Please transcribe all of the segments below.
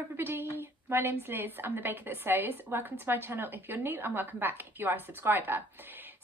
everybody, my name's Liz, I'm the baker that sews. Welcome to my channel if you're new and welcome back if you are a subscriber.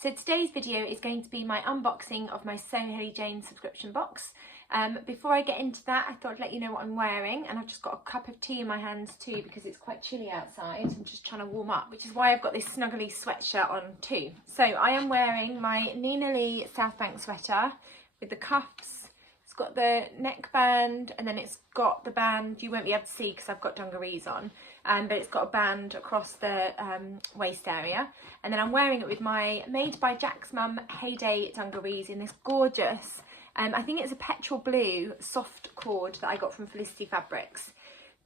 So today's video is going to be my unboxing of my Sew Hayley Jane subscription box. Before I get into that, I thought I'd let you know what I'm wearing, and I've just got a cup of tea in my hands too because it's quite chilly outside. I'm just trying to warm up, which is why I've got this snuggly sweatshirt on too. So I am wearing my Nina Lee South Bank sweater with the cuffs. It's got the neckband and then it's got the band, you won't be able to see because I've got dungarees on, but it's got a band across the waist area. And then I'm wearing it with my Made by Jack's Mum Heyday dungarees in this gorgeous, I think it's a petrol blue soft cord that I got from Felicity Fabrics.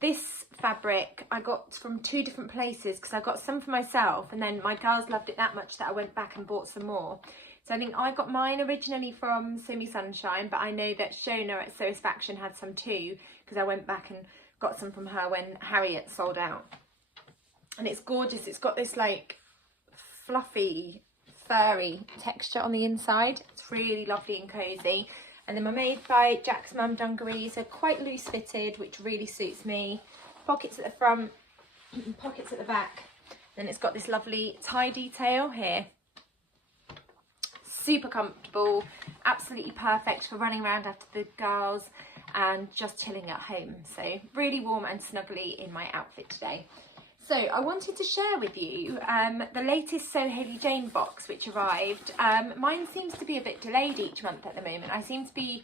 This fabric I got from two different places because I got some for myself and then my girls loved it that much that I went back and bought some more. So I think I got mine originally from Sew Me Sunshine, but I know that Shona at Sewsfaction had some too because I went back and got some from her when Harriet sold out. And it's gorgeous. It's got this like fluffy, furry texture on the inside. It's really lovely and cosy. And then my Made by Jack's Mum dungarees are quite loose fitted, which really suits me. Pockets at the front, pockets at the back. Then it's got this lovely tie detail here. Super comfortable, absolutely perfect for running around after the girls and just chilling at home. So really warm and snuggly in my outfit today. So I wanted to share with you the latest Sew Hayley Jane box which arrived. Mine seems to be a bit delayed each month at the moment. I seem to be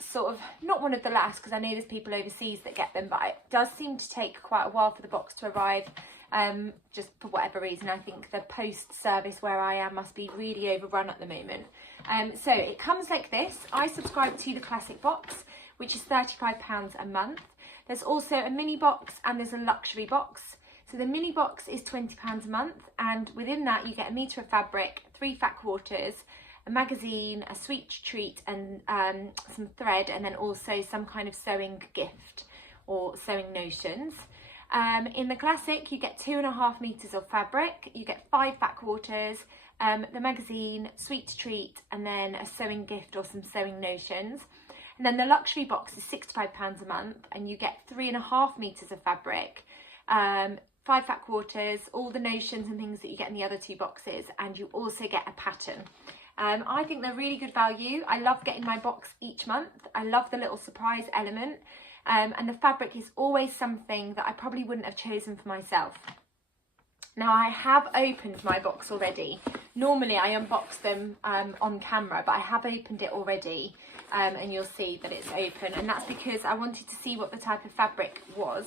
sort of not one of the last because I know there's people overseas that get them, but it does seem to take quite a while for the box to arrive. Just for whatever reason, I think the post service where I am must be really overrun at the moment. So it comes like this. I subscribe to the classic box, which is £35 a month. There's also a mini box and there's a luxury box. So the mini box is £20 a month, and within that you get a metre of fabric, 3 fat quarters, a magazine, a sweet treat and some thread, and then also some kind of sewing gift or sewing notions. In the classic you get 2.5 metres of fabric, you get 5 fat quarters, the magazine, sweet treat, and then a sewing gift or some sewing notions. And then the luxury box is £65 a month and you get 3.5 metres of fabric, 5 fat quarters, all the notions and things that you get in the other 2 boxes, and you also get a pattern. I think they're really good value. I love getting my box each month. I love the little surprise element. And the fabric is always something that I probably wouldn't have chosen for myself. Now I have opened my box already. Normally I unbox them on camera, but I have opened it already and you'll see that it's open, and that's because I wanted to see what the type of fabric was.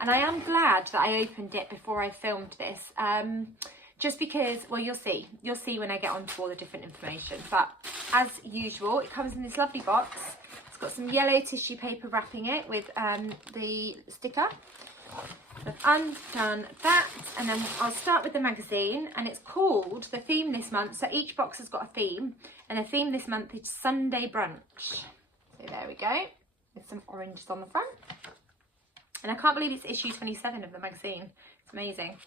And I am glad that I opened it before I filmed this, just because, well, you'll see when I get onto all the different information. But as usual, it comes in this lovely box. It's got some yellow tissue paper wrapping it with the sticker. I've undone that, and then I'll start with the magazine, and it's called, the theme this month, so each box has got a theme, and the theme this month is Sunday Brunch. So there we go, with some oranges on the front. And I can't believe it's issue 27 of the magazine. It's amazing.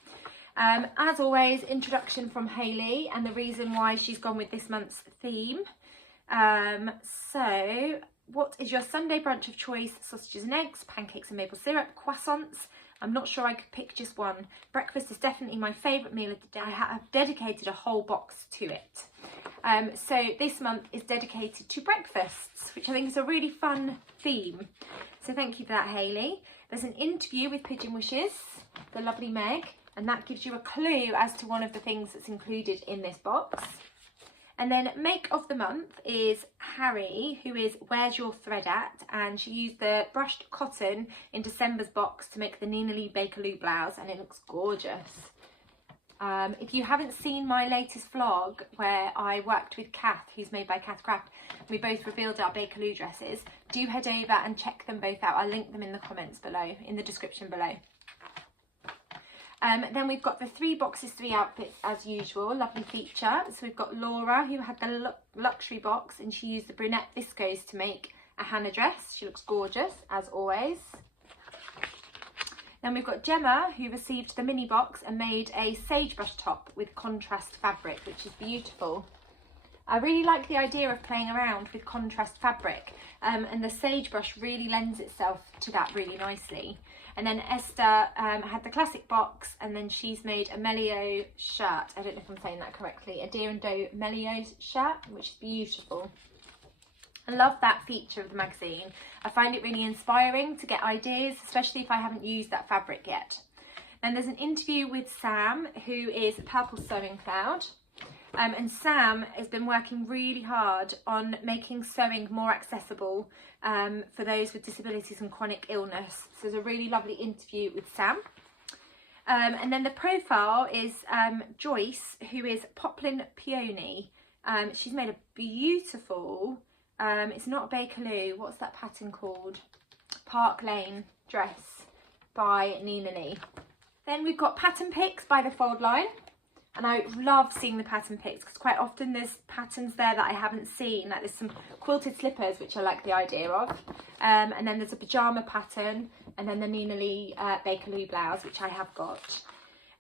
As always, introduction from Hayley and the reason why she's gone with this month's theme. So, what is your Sunday brunch of choice? Sausages and eggs, pancakes and maple syrup, croissants. I'm not sure I could pick just one. Breakfast is definitely my favourite meal of the day. I have dedicated a whole box to it. So this month is dedicated to breakfasts, which I think is a really fun theme. So thank you for that, Hayley. There's an interview with Pigeon Wishes, the lovely Meg, and that gives you a clue as to one of the things that's included in this box. And then make of the month is Harry, who is Where's Your Thread At? And she used the brushed cotton in December's box to make the Nina Lee Bakerloo blouse, and it looks gorgeous. If you haven't seen my latest vlog where I worked with Cath, who's Made by CathCraft, we both revealed our Bakerloo dresses, do head over and check them both out. I'll link them in the comments below, in the description below. Then we've got the 3 boxes, 3 outfits as usual, lovely feature. So we've got Laura, who had the luxury box, and she used the brunette viscose to make a Hannah dress. She looks gorgeous as always. Then we've got Gemma, who received the mini box and made a sagebrush top with contrast fabric, which is beautiful. I really like the idea of playing around with contrast fabric, and the sage brush really lends itself to that really nicely. And then Esther had the classic box, and then she's made a Melio shirt. I don't know if I'm saying that correctly. A Deer and Doe Melio shirt, which is beautiful. I love that feature of the magazine. I find it really inspiring to get ideas, especially if I haven't used that fabric yet. And there's an interview with Sam, who is Purple Sewing Cloud. And Sam has been working really hard on making sewing more accessible for those with disabilities and chronic illness. So there's a really lovely interview with Sam. And then the profile is Joyce, who is Poplin Peony. She's made a beautiful, it's not a Bakerloo, what's that pattern called? Park Lane dress by Nina Lee. Then we've got pattern picks by the Fold Line. And I love seeing the pattern picks because quite often there's patterns there that I haven't seen. Like there's some quilted slippers, which I like the idea of. And then there's a pyjama pattern, and then the Nina Lee Bakerloo blouse, which I have got.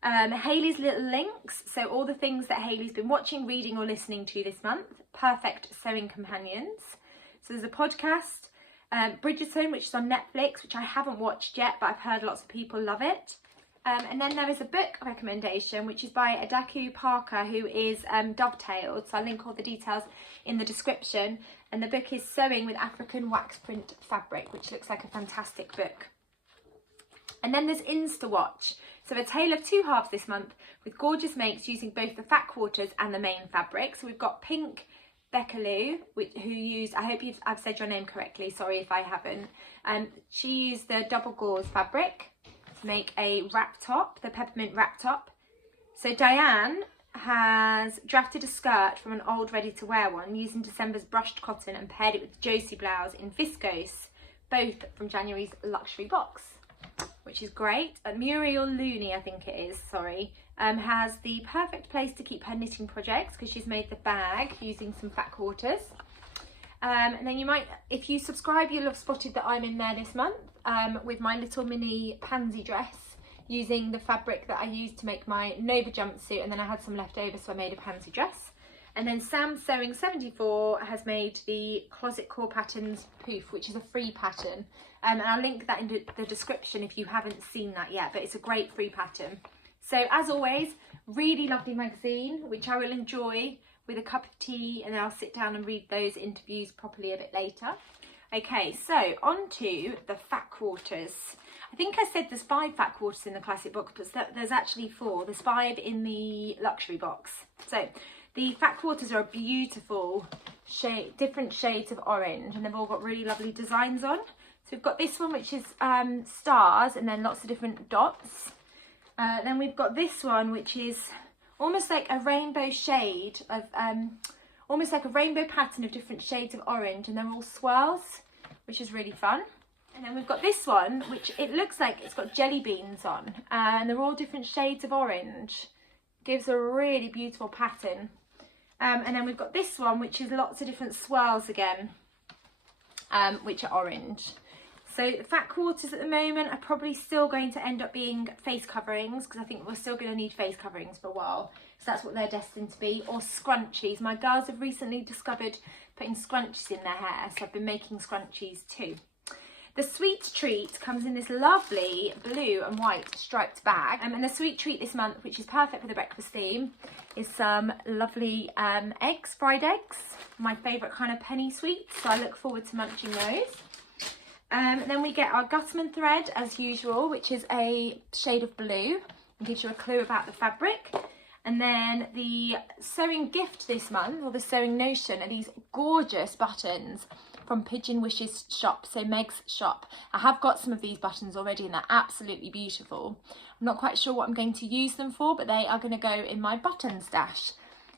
Hayley's little links. So all the things that Hayley's been watching, reading or listening to this month. Perfect sewing companions. So there's a podcast, Bridgerton, which is on Netflix, which I haven't watched yet, but I've heard lots of people love it. And then there is a book recommendation, which is by Adaku Parker, who is dovetailed. So I'll link all the details in the description. And the book is Sewing with African Wax Print Fabric, which looks like a fantastic book. And then there's Instawatch. So a tale of two halves this month with gorgeous makes using both the fat quarters and the main fabric. So we've got Pink Beckaloo, who used, I hope I've said your name correctly, sorry if I haven't. She used the double gauze fabric to make a wrap top, the peppermint wrap top. So Diane has drafted a skirt from an old ready-to-wear one using December's brushed cotton and paired it with Josie blouse in viscose, both from January's luxury box, which is great. Muriel Looney, I think it is, sorry, has the perfect place to keep her knitting projects because she's made the bag using some fat quarters. And then you might, if you subscribe, you'll have spotted that I'm in there this month with my little mini pansy dress using the fabric that I used to make my Nova jumpsuit, and then I had some left over, so I made a pansy dress. And then Sam Sewing 74 has made the Closet Core Patterns Poof, which is a free pattern. And I'll link that in the description if you haven't seen that yet, but it's a great free pattern. So as always, really lovely magazine, which I will enjoy with a cup of tea, and then I'll sit down and read those interviews properly a bit later. Okay, so on to the fat quarters. I think I said there's 5 fat quarters in the classic box, but there's actually 4. There's 5 in the luxury box. So the fat quarters are a beautiful shade, different shades of orange, and they've all got really lovely designs on. So we've got this one, which is stars and then lots of different dots. Then we've got this one, which is almost like a rainbow shade of, almost like a rainbow pattern of different shades of orange, and they're all swirls, which is really fun. And then we've got this one, which it looks like it's got jelly beans on, and they're all different shades of orange. Gives a really beautiful pattern. And then we've got this one, which is lots of different swirls again, which are orange. So the fat quarters at the moment are probably still going to end up being face coverings, because I think we're still going to need face coverings for a while. So that's what they're destined to be. Or scrunchies. My girls have recently discovered putting scrunchies in their hair, so I've been making scrunchies too. The Sweet Treat comes in this lovely blue and white striped bag. And the Sweet Treat this month, which is perfect for the breakfast theme, is some lovely eggs, fried eggs. My favourite kind of penny sweets, so I look forward to munching those. Then we get our Gutman thread as usual, which is a shade of blue and gives you a clue about the fabric. And then the sewing gift this month, or the sewing notion, are these gorgeous buttons from Pigeon Wishes shop, so Meg's shop. I have got some of these buttons already and they're absolutely beautiful. I'm not quite sure what I'm going to use them for, but they are going to go in my button stash.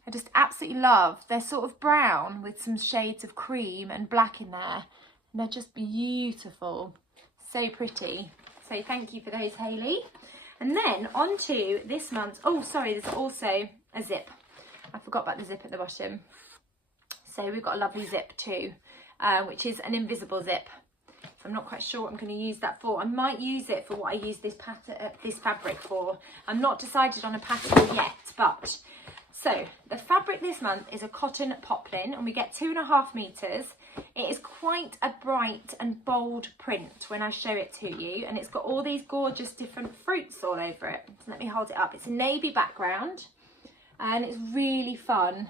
I just absolutely love, they're sort of brown with some shades of cream and black in there. And they're just beautiful, so pretty. So thank you for those, Hayley. And then on to this month's, oh sorry, there's also a zip. I forgot about the zip at the bottom. So we've got a lovely zip too, which is an invisible zip. So I'm not quite sure what I'm going to use that for. I might use it for what I use this pattern, this fabric for. I'm not decided on a pattern yet, but So the fabric this month is a cotton poplin, and we get 2.5 meters. It is quite a bright and bold print when I show it to you, and it's got all these gorgeous different fruits all over it. So let me hold it up. It's a navy background and it's really fun.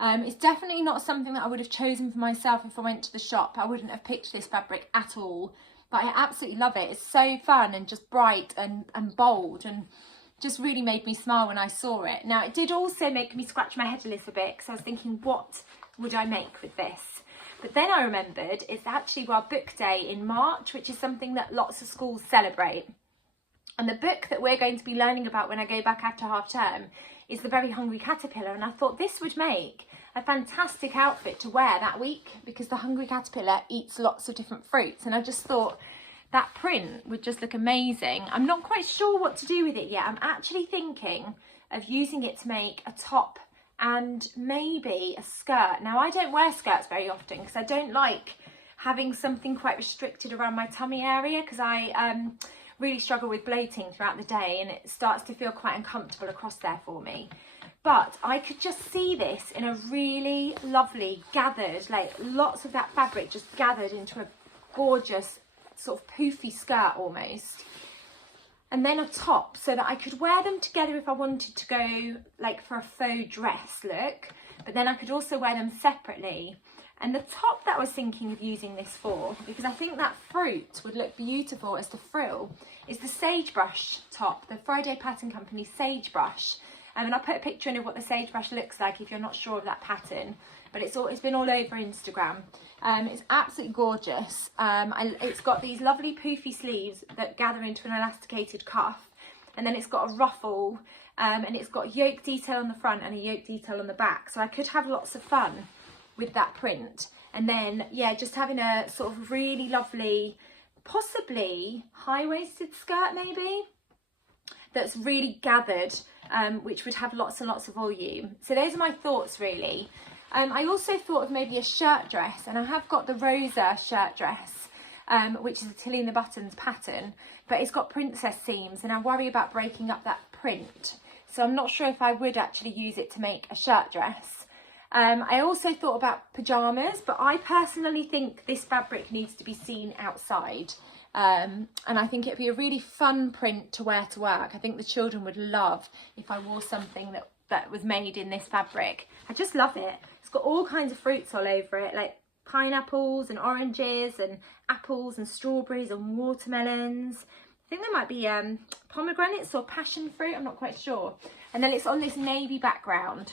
It's definitely not something that I would have chosen for myself if I went to the shop. I wouldn't have picked this fabric at all, but I absolutely love it. It's so fun and just bright and bold, and just really made me smile when I saw it. Now, it did also make me scratch my head a little bit, because I was thinking, what would I make with this? But then I remembered it's actually our book day in March, which is something that lots of schools celebrate. And the book that we're going to be learning about when I go back after half term is The Very Hungry Caterpillar. And I thought this would make a fantastic outfit to wear that week, because the hungry caterpillar eats lots of different fruits. And I just thought that print would just look amazing. I'm not quite sure what to do with it yet. I'm actually thinking of using it to make a top and maybe a skirt. Now, I don't wear skirts very often because I don't like having something quite restricted around my tummy area, because I really struggle with bloating throughout the day, and it starts to feel quite uncomfortable across there for me. But I could just see this in a really lovely gathered, like lots of that fabric just gathered into a gorgeous sort of poofy skirt almost, and then a top, so that I could wear them together if I wanted to go like for a faux dress look, but then I could also wear them separately. And the top that I was thinking of using this for, because I think that fruit would look beautiful as the frill, is the Sagebrush top, the Friday Pattern Company Sagebrush. And I'll put a picture in of what the Sagebrush looks like if you're not sure of that pattern, but it's been all over Instagram. It's absolutely gorgeous. It's got these lovely poofy sleeves that gather into an elasticated cuff, and then it's got a ruffle, and it's got yoke detail on the front and a yoke detail on the back. So I could have lots of fun with that print. And then, yeah, just having a sort of really lovely, possibly high-waisted skirt maybe, that's really gathered, which would have lots and lots of volume. So those are my thoughts really. I also thought of maybe a shirt dress, and I have got the Rosa shirt dress, which is a Tilly and the Buttons pattern, but it's got princess seams, and I worry about breaking up that print. So I'm not sure if I would actually use it to make a shirt dress. I also thought about pyjamas, but I personally think this fabric needs to be seen outside. And I think it'd be a really fun print to wear to work. I think the children would love if I wore something that was made in this fabric. I just love it. It's got all kinds of fruits all over it, like pineapples and oranges and apples and strawberries and watermelons. I think there might be pomegranates or passion fruit, I'm not quite sure. And then it's on this navy background.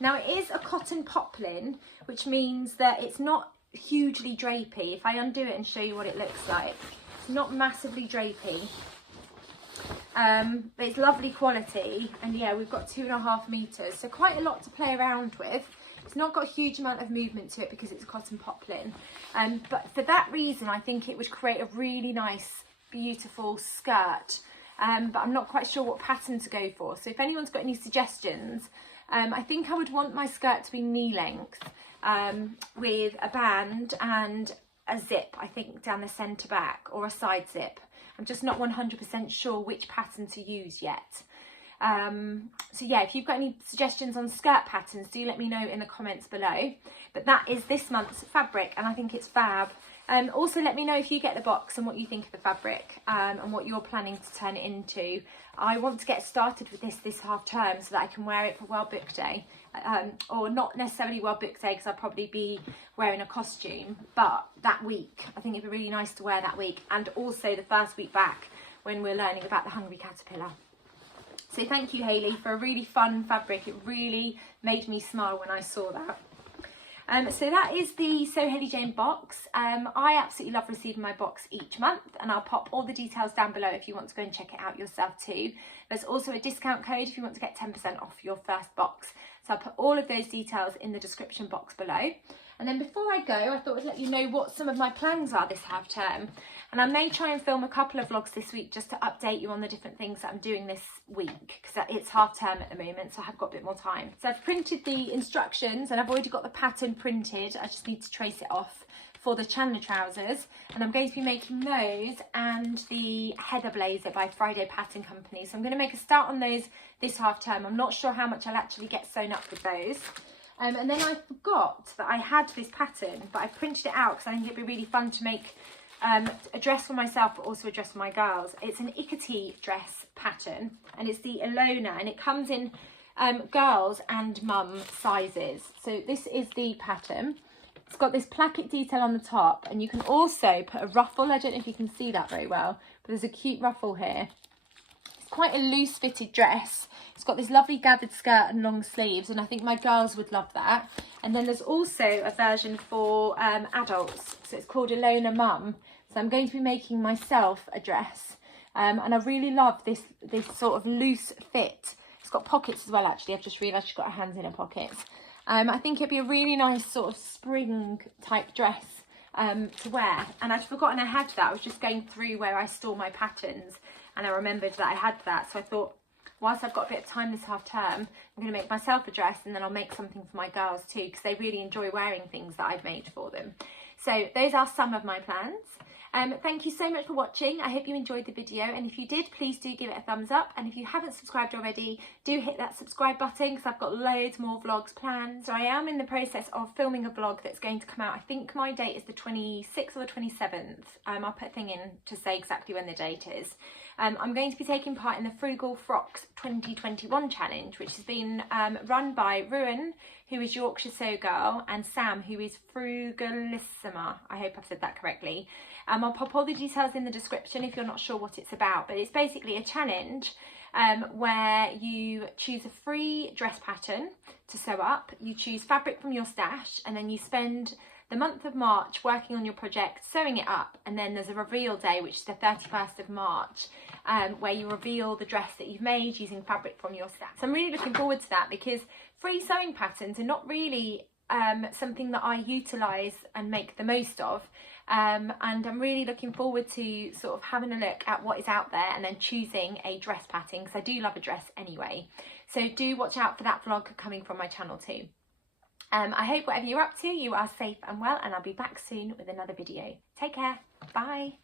Now, it is a cotton poplin, which means that it's not hugely drapey. If I undo it and show you what it looks like, it's not massively drapey, but it's lovely quality. And yeah, we've got 2.5 meters, so quite a lot to play around with. It's not got a huge amount of movement to it because it's a cotton poplin, but for that reason I think it would create a really nice, beautiful skirt. But I'm not quite sure what pattern to go for, so if anyone's got any suggestions, I think I would want my skirt to be knee length, with a band and a zip, I think, down the centre back, or a side zip. I'm just not 100% sure which pattern to use yet. So yeah, if you've got any suggestions on skirt patterns, do let me know in the comments below. But that is this month's fabric, and I think it's fab. Also let me know if you get the box and what you think of the fabric, and what you're planning to turn it into. I want to get started with this half term so that I can wear it for World Book Day, or not necessarily World Book Day because I'll probably be wearing a costume, but that week I think it'd be really nice to wear that week, and also the first week back when we're learning about the hungry caterpillar. So thank you, Hayley, for a really fun fabric. It really made me smile when I saw that. So that is the Sew Hayley Jane box. I absolutely love receiving my box each month, and I'll pop all the details down below if you want to go and check it out yourself too. There's also a discount code if you want to get 10% off your first box. So I'll put all of those details in the description box below. And then before I go, I thought I'd let you know what some of my plans are this half term. And I may try and film a couple of vlogs this week just to update you on the different things that I'm doing this week, because it's half term at the moment, so I have got a bit more time. So I've printed the instructions and I've already got the pattern printed. I just need to trace it off for the Chandler trousers, and I'm going to be making those and the heather blazer by Friday Pattern Company. So I'm going to make a start on those this half term. I'm not sure how much I'll actually get sewn up with those. And then I forgot that I had this pattern, but I printed it out because I think it'd be really fun to make a dress for myself, but also a dress for my girls. It's an Ikati dress pattern, and it's the Alona, and it comes in girls and mum sizes. So this is the pattern. It's got this placket detail on the top, and you can also put a ruffle. I don't know if you can see that very well, but there's a cute ruffle here. It's quite a loose fitted dress. It's got this lovely gathered skirt and long sleeves, and I think my girls would love that. And then there's also a version for adults, so it's called Alona Mum. So I'm going to be making myself a dress, and I really love this sort of loose fit. It's got pockets as well, actually. I've just realised she's got her hands in her pockets. I think it'd be a really nice sort of spring type dress to wear. And I'd forgotten I had that. I was just going through where I store my patterns, and I remembered that I had that. So I thought, whilst I've got a bit of time this half term, I'm going to make myself a dress, and then I'll make something for my girls too, because they really enjoy wearing things that I've made for them. So those are some of my plans. Thank you so much for watching. I hope you enjoyed the video, and if you did, please do give it a thumbs up, and if you haven't subscribed already, do hit that subscribe button, because I've got loads more vlogs planned. So I am in the process of filming a vlog that's going to come out. I think my date is the 26th or the 27th. I'll put a thing in to say exactly when the date is. I'm going to be taking part in the Frugal Frocks 2021 challenge, which has been run by Ruan, who is Yorkshire Sew Girl, and Sam, who is Frugalisima. I hope I've said that correctly. I'll pop all the details in the description if you're not sure what it's about, but it's basically a challenge where you choose a free dress pattern to sew up, you choose fabric from your stash, and then you spend the month of March working on your project, sewing it up, and then there's a reveal day, which is the 31st of March, where you reveal the dress that you've made using fabric from your stash. So I'm really looking forward to that, because free sewing patterns are not really something that I utilise and make the most of, and I'm really looking forward to sort of having a look at what is out there and then choosing a dress pattern, because I do love a dress anyway. So do watch out for that vlog coming from my channel too. I hope whatever you're up to, you are safe and well, and I'll be back soon with another video. Take care. Bye.